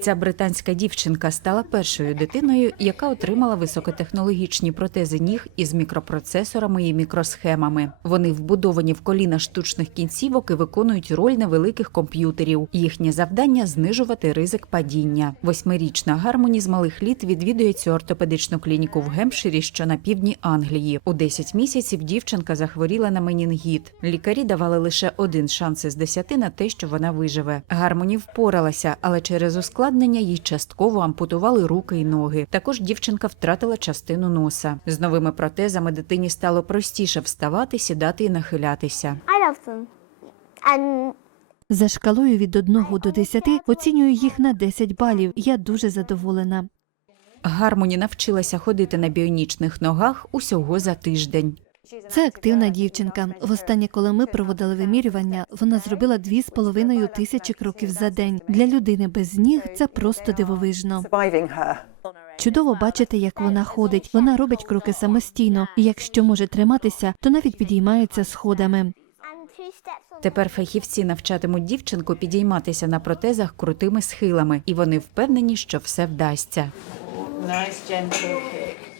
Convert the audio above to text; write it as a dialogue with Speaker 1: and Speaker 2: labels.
Speaker 1: Ця британська дівчинка стала першою дитиною, яка отримала високотехнологічні протези ніг із мікропроцесорами і мікросхемами. Вони вбудовані в коліна штучних кінцівок і виконують роль невеликих комп'ютерів. Їхнє завдання знижувати ризик падіння. Восьмирічна Гармоні з малих літ відвідує цю ортопедичну клініку в Гемпширі, що на півдні Англії. У 10 місяців дівчинка захворіла на менінгіт. Лікарі давали лише один шанс із десяти на те, що вона виживе. Гармоні впоралася, але через ускладнення їй частково ампутували руки і ноги. Також дівчинка втратила частину носа. З новими протезами дитині стало простіше вставати, сідати і нахилятися.
Speaker 2: За шкалою від 1 до 10 оцінюю їх на 10 балів. Я дуже задоволена.
Speaker 1: Гармоні навчилася ходити на біонічних ногах усього за тиждень.
Speaker 2: Це активна дівчинка. Востаннє, коли ми проводили вимірювання, вона зробила 2,5 тисячі кроків за день. Для людини без ніг це просто дивовижно. Чудово бачити, як вона ходить. Вона робить кроки самостійно, і якщо може триматися, то навіть підіймається сходами.
Speaker 1: Тепер фахівці навчатимуть дівчинку підійматися на протезах крутими схилами, і вони впевнені, що все вдасться.
Speaker 3: Nice gentle kick.